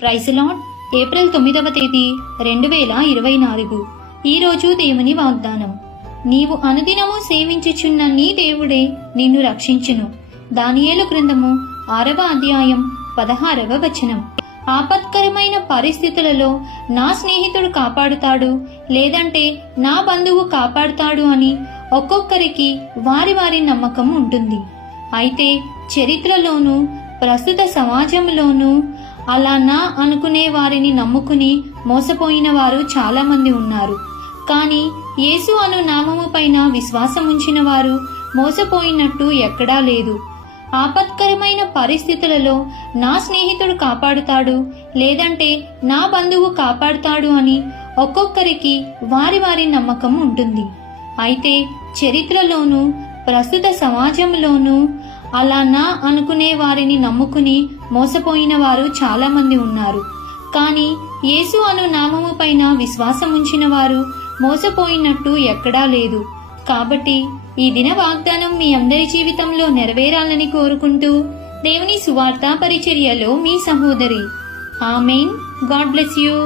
Praise lord. April 9వ తేదీ 2024. ఈరోజు దేవుని వాగ్దానం. నీవు అనుదినము సేవించుచున్న నీ దేవుడే నిన్ను రక్షించును. దానియేలు గ్రంథము 6వ అధ్యాయం 16వ వచనం. ఆపత్కరమైన పరిస్థితులలో నా స్నేహితుడు కాపాడుతాడు, లేదంటే నా బంధువు కాపాడుతాడు అని ఒక్కొక్కరికి వారి వారి నమ్మకం ఉంటుంది. అయితే చరిత్రలోనూ ప్రస్తుత సమాజంలోనూ అలా నా అనుకునే వారిని నమ్ముకుని మోసపోయిన వారు చాలా మంది ఉన్నారు. కానీ యేసు అను నామము పైన విశ్వాసం ఉంచిన వారు మోసపోయినట్టు ఎక్కడా లేదు. ఆపత్కరమైన పరిస్థితులలో నా స్నేహితుడు కాపాడుతాడు, లేదంటే నా బంధువు కాపాడుతాడు అని ఒక్కొక్కరికి వారి వారి నమ్మకం ఉంటుంది. అయితే చరిత్రలోనూ ప్రస్తుత సమాజంలోనూ అలా నా అనుకునే వారిని నమ్ముకుని మోసపోయిన వారు చాలా మంది ఉన్నారు. కానీ యేసు అను నామము పైన విశ్వాసం ఉంచిన వారు మోసపోయినట్టు ఎక్కడా లేదు. కాబట్టి ఈ దిన వాగ్దానం మీ అందరి జీవితంలో నెరవేరాలని కోరుకుంటూ దేవుని సువార్త పరిచర్యలో మీ సహోదరి. ఆమేన్. God bless you.